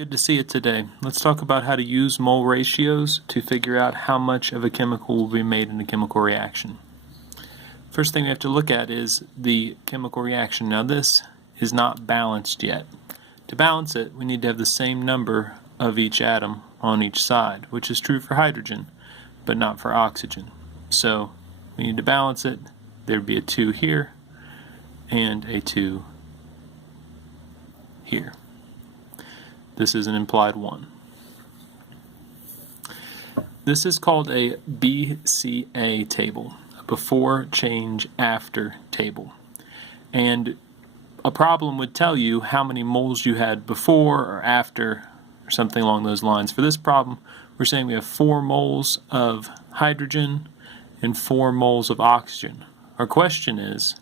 Good to see you today. Let's talk about how to use mole ratios to figure out how much of a chemical will be made in a chemical reaction. First thing we have to look at is the chemical reaction. Now this is not balanced yet. To balance it, we need to have the same number of each atom on each side, which is true for hydrogen, but not for oxygen. So we need to balance it. There'd be a 2 here and a 2 here. This is an implied 1. This is called a BCA table, a before, change, after table. And a problem would tell you how many moles you had before or after, or something along those lines. For this problem, we're saying we have 4 moles of hydrogen and 4 moles of oxygen. Our question is,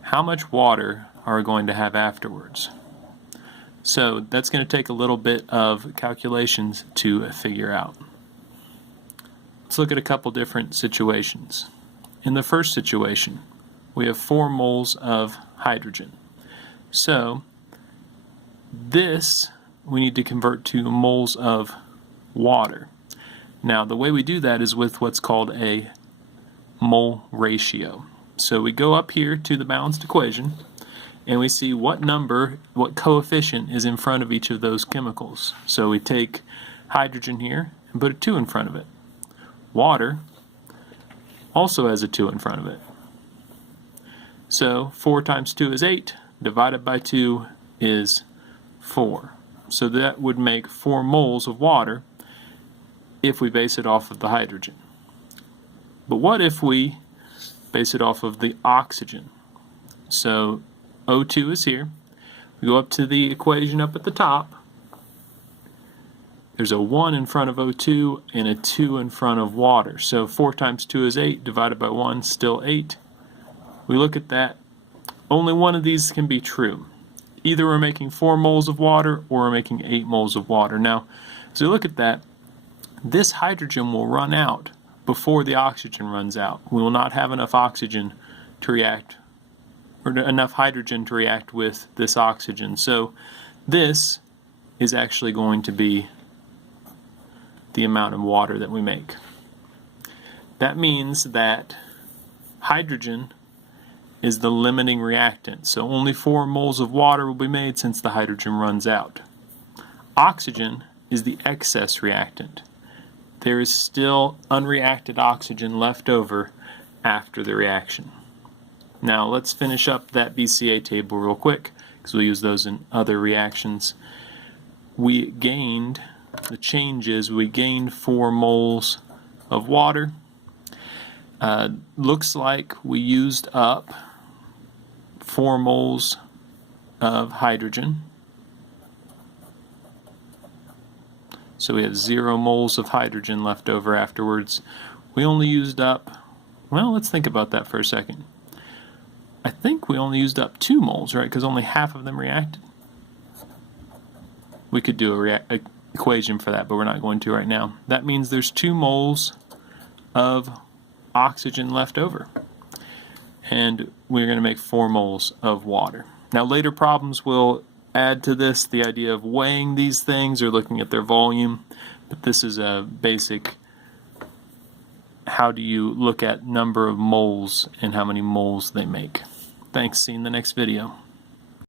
how much water are we going to have afterwards? So that's going to take a little bit of calculations to figure out. Let's look at a couple different situations. In the first situation, we have 4 moles of hydrogen. So this we need to convert to moles of water. Now the way we do that is with what's called a mole ratio. So we go up here to the balanced equation and we see what number, what coefficient is in front of each of those chemicals. So we take hydrogen here and put a 2 in front of it. Water also has a 2 in front of it. So 4 times 2 is 8, divided by 2 is 4. So that would make 4 moles of water if we base it off of the hydrogen. But what if we base it off of the oxygen? So O2 is here. We go up to the equation up at the top. There's a 1 in front of O2 and a 2 in front of water. So 4 times 2 is 8, divided by 1, still 8. We look at that. Only one of these can be true. Either we're making 4 moles of water or we're making 8 moles of water. Now, as we look at that, this hydrogen will run out before the oxygen runs out. We will not have enough oxygen to react, or enough hydrogen to react with this oxygen. So this is actually going to be the amount of water that we make. That means that hydrogen is the limiting reactant. So only 4 moles of water will be made since the hydrogen runs out. Oxygen is the excess reactant. There is still unreacted oxygen left over after the reaction. Now let's finish up that BCA table real quick because we'll use those in other reactions. We gained, the change is we gained 4 moles of water. Looks like we used up 4 moles of hydrogen. So we have 0 moles of hydrogen left over afterwards. We only used up, well, let's think about that for a second. I think we only used up 2 moles, right? Because only half of them reacted. We could do a equation for that, but we're not going to right now. That means there's 2 moles of oxygen left over. And we're going to make 4 moles of water. Now later problems will add to this the idea of weighing these things or looking at their volume, but this is a basic how do you look at number of moles and how many moles they make. Thanks, see you in the next video.